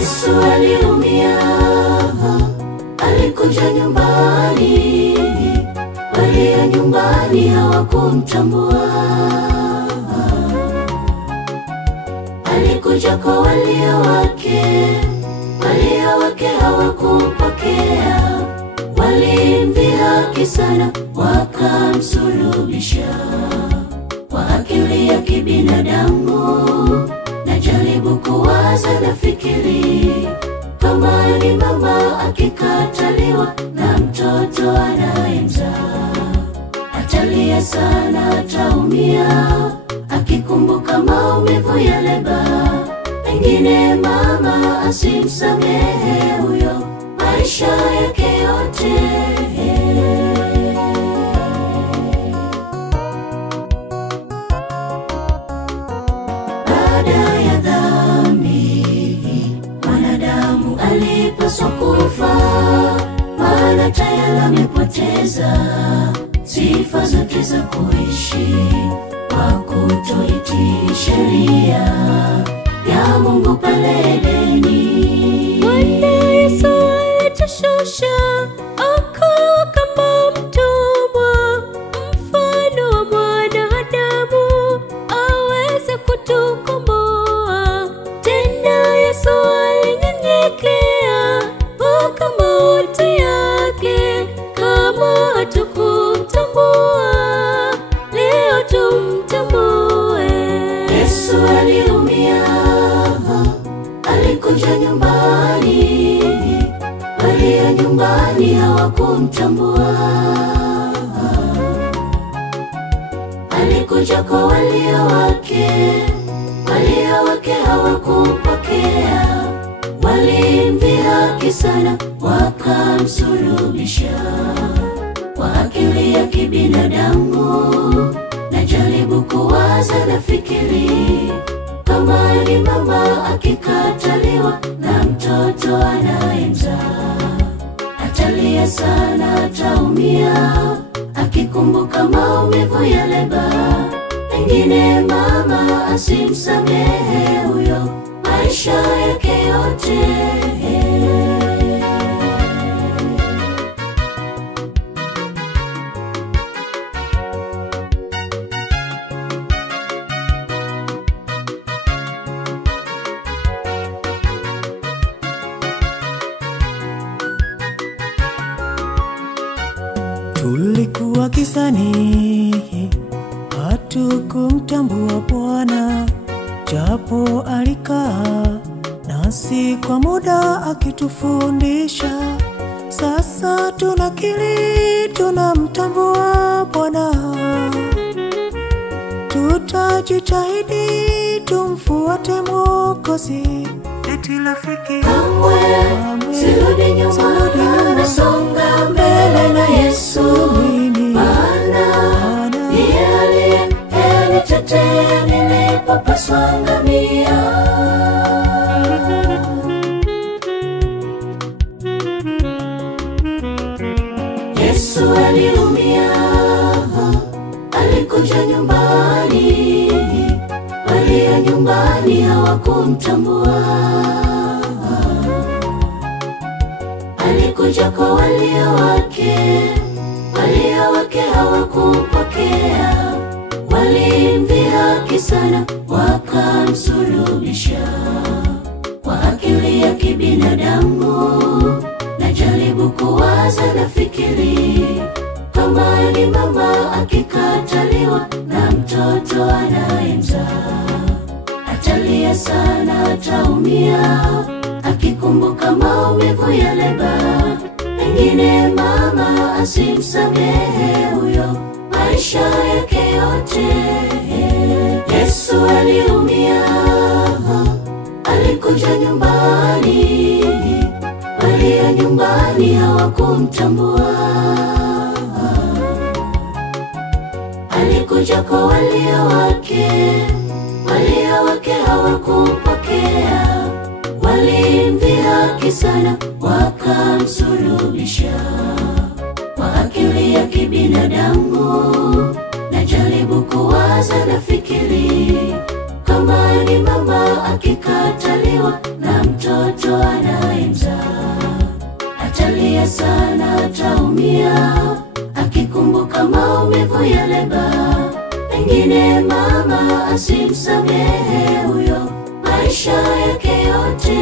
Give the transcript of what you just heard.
Yesu aliumia, alikuja nyumbani, walio nyumbani hawakumtambua. Alikuja kwa walio wake hawakumpokea. Walimdhihaki sana, wakamsulubisha. Kwa akili ya kibinadamu najaribu kuwaza, nafikiri kama ni mama akikataliwa na mtoto anayemzaa, atalia sana, ataumia akikumbuka maumivu ya leba. Pengine mama asimsamehe huyo maisha yake yote. Baada ya dhambi, mwanadamu alipaswa kufa, maana tayari amepoteza sifa zake za kuishi kwa kutoitii sheria ya Mungu pale Edeni. Bwana Yesu alitushusha, akawa kama mtumwa, mfano wa mwanadamu, aweze kutukomboa. Tena Yesu alinyenyekea mpaka mauti yake. Kama hatukumtambua, leo tumtambue. Yesu aliumia, alikuja nyumbani, walio nyumbani hawakumtambua. Alikuja kwa walio wake hawakumpokea. Walimdhihaki sana, wakamsulubisha. Kwa akili ya kibinadamu najaribu kuwaza, nafikiri kama ni mama akikataliwa na mtoto anayemzaa, atalia sana, ataumia akikumbuka maumivu ya leba. Pengine mama asimsamehe huyo maisha yake yote. Tulikuwa gizani, hatukumtambua Bwana, japo alikaa nasi kwa muda akitufundisha. Sasa tunakiri tunamtambua Bwana, tutajitahidi tumfuate Mwokozi. Eti rafiki, Kamwe sirudi nyuma, nasonga mbele na Yesu, maana ndiye aliyenitetea nilipopaswa angamia. Yesu aliumia, alikuja nyumbani, walio nyumbani hawakumtambua. Alikuja kwa walio wake hawakumpokea. Walimdhihaki sana, wakamsulubisha. Kwa akili ya kibinadamu najaribu kuwaza, nafikiri kama ni mama akikataliwa na mtoto anayemzaa, atalia sana, ataumia akikumbuka maumivu ya leba. Pengine mama asimsamehe huyo maisha yake yote. Yesu aliumia, alikuja nyumbani, walio nyumbani hawakumtambua. Alikuja kwa walio wake hawakumpokea. Walimdhihaki sana, wakamsulubisha. Kwa akili ya kibinadamu najaribu kuwaza, nafikiri Kama ni mama akikataliwa na mtoto anayemzaa, atalia sana, ataumia akikumbuka maumivu ya leba. Pengine mama asimsamehe huyo maisha yake yote.